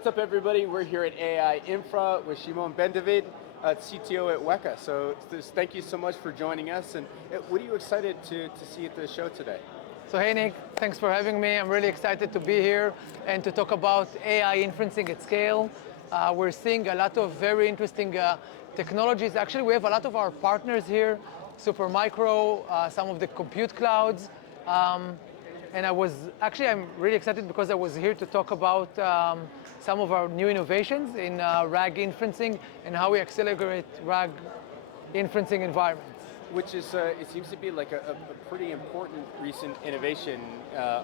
What's up, everybody? We're here at AI Infra with Shimon Ben-David, CTO at Weka. So thank you so much for joining us. And what are you excited to see at the show today? So hey Nick, thanks for having me. I'm really excited to be here and to talk about AI inferencing at scale. We're seeing a lot of very interesting technologies. Actually, we have a lot of our partners here, Supermicro, some of the compute clouds. And I'm really excited because I was here to talk about some of our new innovations in RAG inferencing and how we accelerate RAG inferencing environments. Which is, it seems to be like a pretty important recent innovation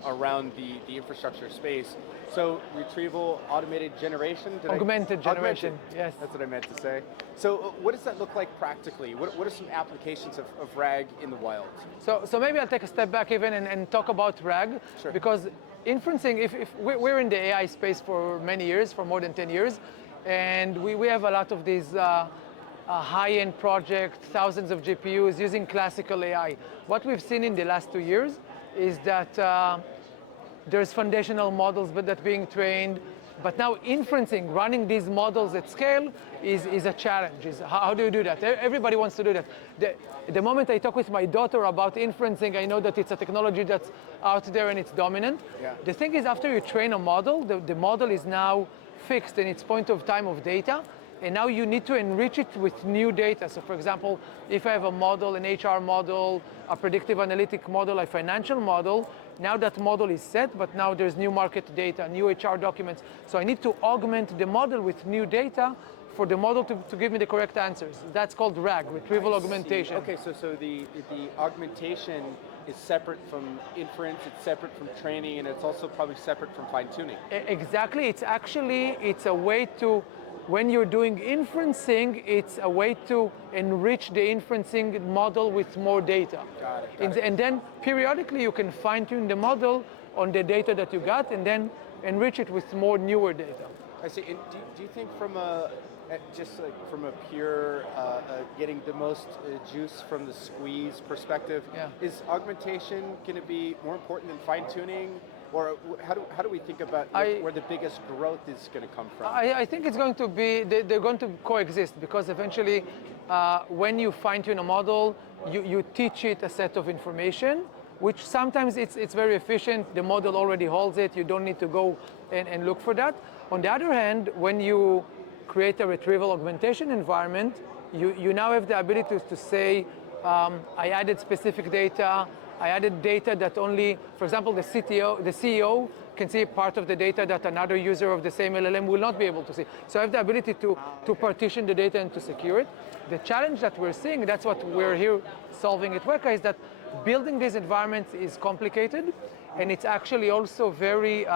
around the infrastructure space. So retrieval, automated generation? Augmented generation, yes. That's what I meant to say. So what does that look like practically? What are some applications of RAG in the wild? So maybe I'll take a step back even and talk about RAG. Sure. Because inferencing, if we're in the AI space for many years, for more than 10 years, and we have a lot of these high-end project, thousands of GPUs using classical AI. What we've seen in the last 2 years is that there's foundational models that are being trained, but now inferencing, running these models at scale is a challenge. How do you do that? Everybody wants to do that. The moment I talk with my daughter about inferencing, I know that it's a technology that's out there and it's dominant. Yeah. The thing is, after you train a model, the model is now fixed in its point of time of data, and now you need to enrich it with new data. So for example, if I have a model, an HR model, a predictive analytic model, a financial model, now that model is set, but now there's new market data, new HR documents. So I need to augment the model with new data for the model to give me the correct answers. That's called RAG, retrieval augmentation. Okay, so the augmentation is separate from inference, it's separate from training, and it's also probably separate from fine-tuning. Exactly, it's a way to, when you're doing inferencing, it's a way to enrich the inferencing model with more data. Got it. And then periodically you can fine-tune the model on the data that you got and then enrich it with more newer data. I see. And do you think from a pure getting the most juice from the squeeze perspective, yeah, is augmentation going to be more important than fine-tuning? Or how do we think about where the biggest growth is going to come from? I think it's going to be, they're going to coexist, because eventually when you fine-tune a model, you teach it a set of information, which sometimes it's very efficient, the model already holds it, you don't need to go and look for that. On the other hand, when you create a retrieval augmentation environment, you now have the ability to say, I added specific data, I added data that only, for example, the CEO can see part of the data that another user of the same LLM will not be able to see. So I have the ability to partition the data and to secure it. The challenge that we're seeing, that's what we're here solving at Weka, is that building these environments is complicated, and it's actually also very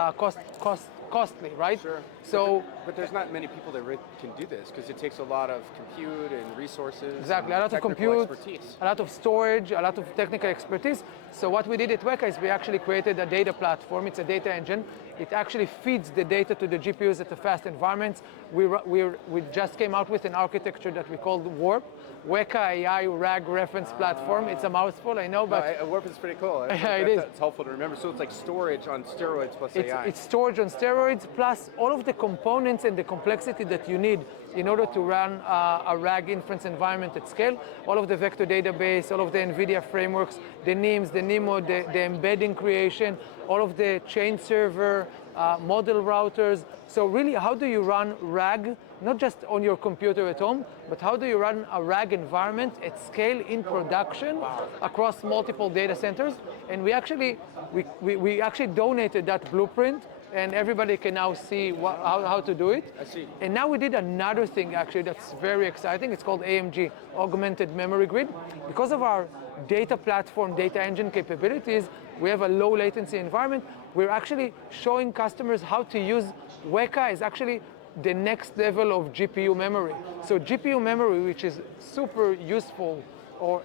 costly, right? Sure. So, but there's not many people that can do this, because it takes a lot of compute and resources. Exactly, a lot of compute, expertise, a lot of storage, a lot of technical expertise. So what we did at Weka is we actually created a data platform. It's a data engine. It actually feeds the data to the GPUs at the fast environments. We just came out with an architecture that we called WARP, Weka AI RAG Reference Platform. It's a mouthful, I know, but WARP is pretty cool. It is. It's helpful to remember. So it's like storage on steroids plus AI. It's storage on steroids plus all of the components and the complexity that you need in order to run a RAG inference environment at scale. All of the vector database, all of the NVIDIA frameworks, the NIMs, the NIMO, the embedding creation, all of the chain server, model routers. So really, how do you run RAG, not just on your computer at home, but how do you run a RAG environment at scale in production across multiple data centers? And we actually donated that blueprint, and everybody can now see how to do it. I see. And now we did another thing actually that's very exciting. It's called AMG, Augmented Memory Grid. Because of our data platform, data engine capabilities, we have a low latency environment. We're actually showing customers how to use Weka as actually the next level of GPU memory. So GPU memory, which is super useful, or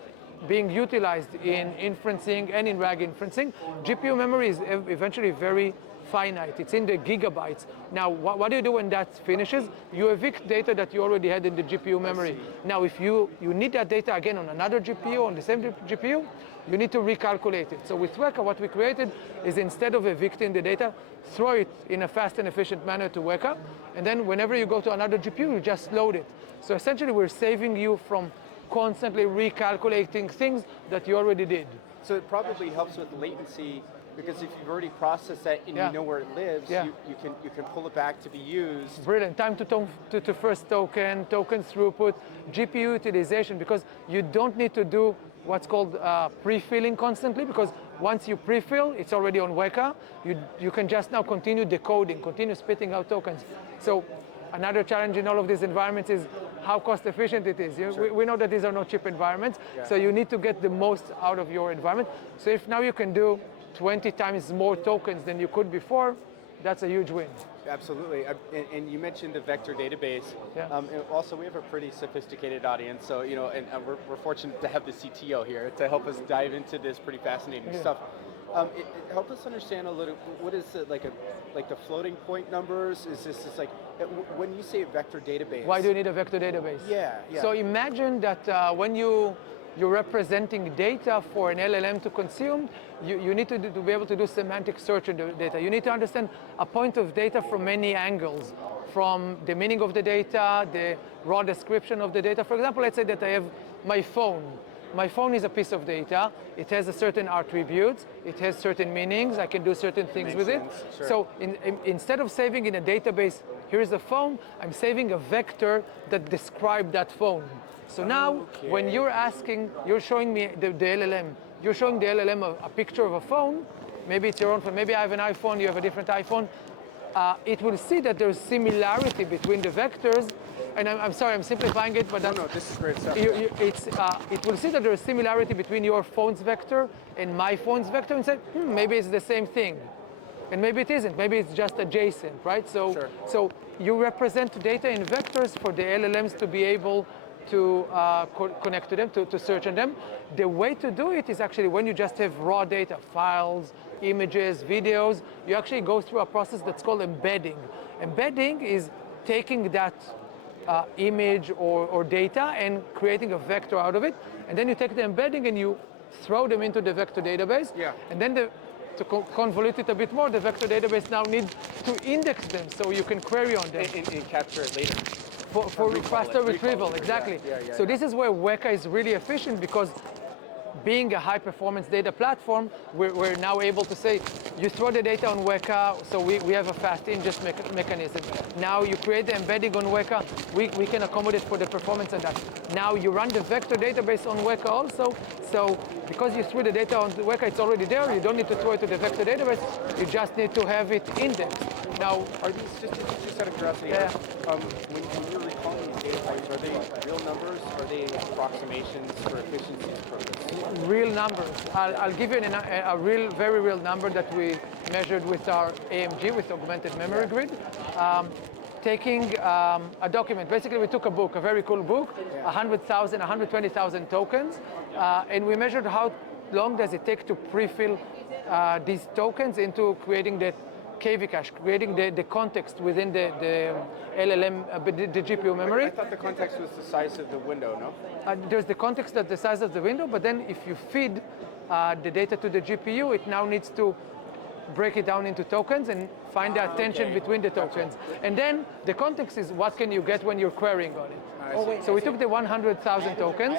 being utilized in inferencing and in RAG inferencing. GPU memory is eventually very finite. It's in the gigabytes. Now, what do you do when that finishes? You evict data that you already had in the GPU memory. Now, if you need that data again on another GPU, on the same GPU, you need to recalculate it. So with Weka, what we created is instead of evicting the data, throw it in a fast and efficient manner to Weka, and then whenever you go to another GPU, you just load it. So essentially, we're saving you from constantly recalculating things that you already did. So it probably helps with latency, because if you've already processed that and you know where it lives, you can pull it back to be used. Brilliant. Time to first token throughput, GPU utilization, because you don't need to do what's called pre-filling constantly, because once you pre-fill, it's already on Weka. You can just now continue decoding, continue spitting out tokens. So another challenge in all of these environments is how cost efficient it is. We know that these are not cheap environments, so you need to get the most out of your environment. So if now you can do 20 times more tokens than you could before, that's a huge win. Absolutely, and you mentioned the vector database. And also, we have a pretty sophisticated audience, so and we're fortunate to have the CTO here to help us dive into this pretty fascinating stuff. Help us understand a little. What is it, like the floating point numbers? Is this like when you say vector database? Why do you need a vector database? Yeah. So imagine that when you're representing data for an LLM to consume, you need to be able to do semantic search of the data. You need to understand a point of data from many angles, from the meaning of the data, the raw description of the data. For example, let's say that I have my phone. My phone is a piece of data. It has a certain attributes. It has certain meanings. I can do certain things with it. Sure. So instead of saving in a database, here's a phone, I'm saving a vector that describes that phone. So now, when you're showing me the LLM, you're showing the LLM a picture of a phone, maybe it's your own phone, maybe I have an iPhone, you have a different iPhone, it will see that there's similarity between the vectors, and I'm sorry, I'm simplifying it, but that's... No, this is great stuff. It will see that there's similarity between your phone's vector and my phone's vector, and say, maybe it's the same thing. And maybe it isn't, maybe it's just adjacent, right? So you represent data in vectors for the LLMs to be able to connect to them, to search on them. The way to do it is actually when you just have raw data, files, images, videos, you actually go through a process that's called embedding. Embedding is taking that image or data and creating a vector out of it, and then you take the embedding and you throw them into the vector database, and then to convolute it a bit more, the vector database now needs to index them so you can query on them. And capture it later. For faster retrieval, exactly. So this is where Weka is really efficient, because being a high-performance data platform, we're now able to say, you throw the data on Weka, so we have a fast ingest mechanism. Now you create the embedding on Weka, we can accommodate for the performance of that. Now you run the vector database on Weka also, so because you threw the data on Weka, it's already there, you don't need to throw it to the vector database, you just need to have it indexed. Now, are these, just out of curiosity, when you're recalling these data types, are they real numbers, or are they approximations for efficiency's purpose? Real numbers. I'll give you a very real number that we measured with our AMG, with Augmented Memory Grid. Taking a document, basically we took a book, a very cool book, 100,000, 120,000 tokens, and we measured how long does it take to pre-fill these tokens into creating the KV cache, creating the context within the LLM, the GPU memory. I thought the context was the size of the window, no? There's the context at the size of the window, but then if you feed the data to the GPU, it now needs to break it down into tokens and find the attention between the tokens. And then the context is what can you get when you're querying on it. So we took the 100,000 tokens,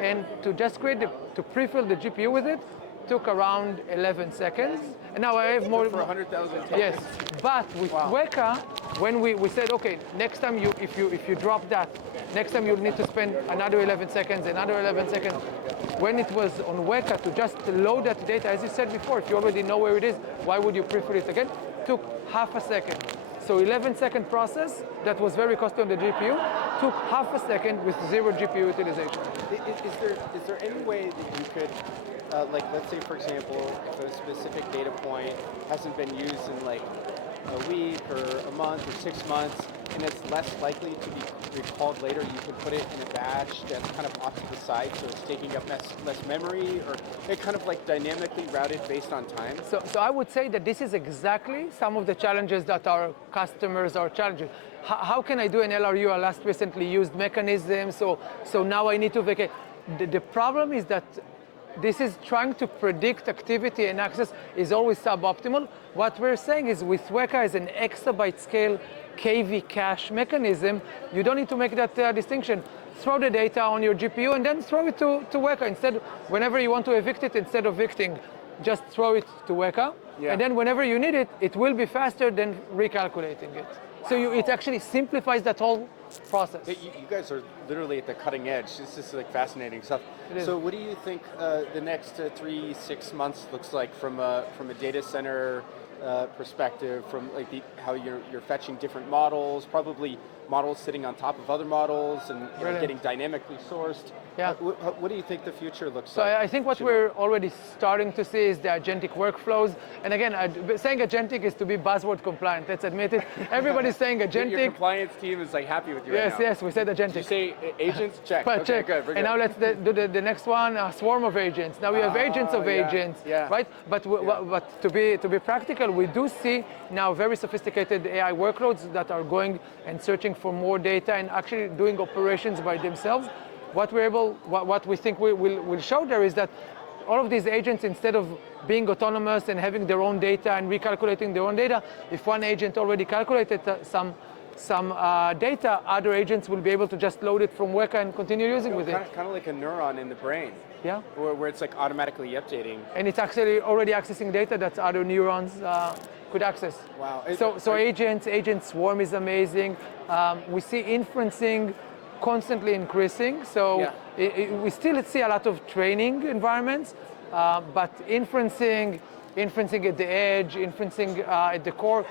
and to just to pre-fill the GPU with it, took around 11 seconds. And now I have more. For 100,000 tokens? Yes, but with Weka, when we said, okay, next time if you drop that, next time you'll need to spend another 11 seconds, another 11 seconds. When it was on Weka, to just load that data, as you said before, if you already know where it is, why would you prefer it again? Took half a second. So 11-second process that was very costly on the GPU took half a second with zero GPU utilization. Is there any way that you could, like, let's say for example, if a specific data point hasn't been used in like a week or a month or 6 months, and it's less likely to be recalled later. You can put it in a batch that's kind of off to the side, so it's taking up less memory, or it kind of like dynamically routed based on time. So I would say that this is exactly some of the challenges that our customers are challenging. How can I do an LRU, a last recently used mechanism, so now I need to vacate? The problem is that this is trying to predict activity and access is always suboptimal. What we're saying is with Weka as an exabyte scale KV cache mechanism, you don't need to make that distinction. Throw the data on your GPU and then throw it to Weka. Instead, whenever you want to evict it, instead of evicting, just throw it to Weka. Yeah. And then whenever you need it, it will be faster than recalculating it. So it actually simplifies that whole process. You guys are literally at the cutting edge. This is like fascinating stuff. So what do you think the next 3-6 months looks like from a data center perspective, from like how you're fetching different models, probably models sitting on top of other models and getting dynamically sourced? Yeah. What do you think the future looks so like? I think what we're already starting to see is the agentic workflows. And again, saying agentic is to be buzzword compliant. Let's admit it. Everybody's saying agentic. Your compliance team is like happy with you right now. Yes, we said agentic. Did you say agents? Check. But Okay, check. good. And now let's do the next one, a swarm of agents. Now we have agents of agents, right? But to be practical, we do see now very sophisticated AI workloads that are going and searching for more data and actually doing operations by themselves. What we think we'll show there is that all of these agents, instead of being autonomous and having their own data and recalculating their own data, if one agent already calculated some data, other agents will be able to just load it from Weka and continue using with it. Kind of like a neuron in the brain. Yeah. Where it's like automatically updating. And it's actually already accessing data that other neurons could access. Wow. So agent swarm is amazing. We see inferencing constantly increasing. So we still see a lot of training environments, but inferencing at the edge, inferencing at the core,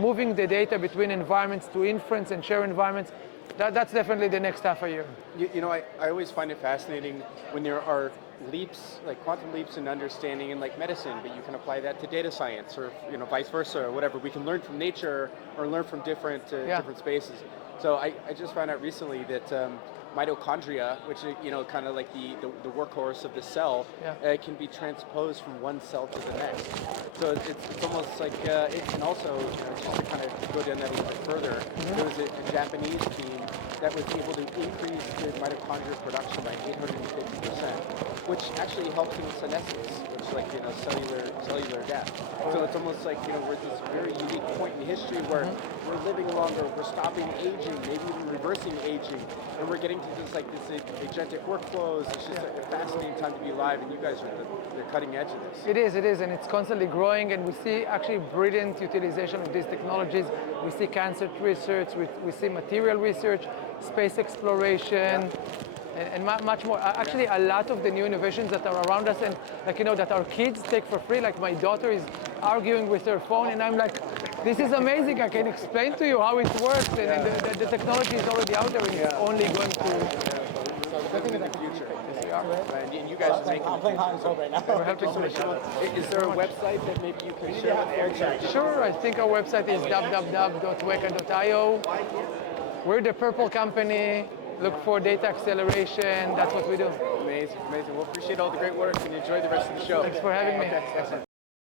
moving the data between environments to inference and share environments, that's definitely the next half a year. You know, I always find it fascinating when there are leaps, like quantum leaps in understanding in like medicine, but you can apply that to data science or vice versa or whatever. We can learn from nature or learn from different spaces. So I just found out recently that mitochondria, which is kind of like the workhorse of the cell, can be transposed from one cell to the next. So it's almost like and also just to kind of go down that a little bit further, there was a Japanese team that was able to increase the mitochondria production by 850%, which actually helps in senescence, which is like cellular death. So it's almost like we're at this very unique point in history where we're living longer, we're stopping aging, maybe even reversing aging, and we're getting to this agentic workflows. It's just a fascinating time to be alive, and you guys are at the cutting edge of this. It is, and it's constantly growing, and we see actually brilliant utilization of these technologies. We see cancer research, we see material research, space exploration, and much more. Actually, a lot of the new innovations that are around us and that our kids take for free, like my daughter is arguing with her phone, and I'm like, this is amazing, I can explain to you how it works, and the technology is already out there, and it's only going to... Living in the future. And you guys are making I'm playing hot and cold right now. We're helping so much. Is there a website that maybe you can share with the air? Sure, I think our website is www.weka.io. We're the purple company. Look for data acceleration. That's what we do. Amazing. Well, appreciate all the great work and enjoy the rest of the show. Thanks for having me. Okay.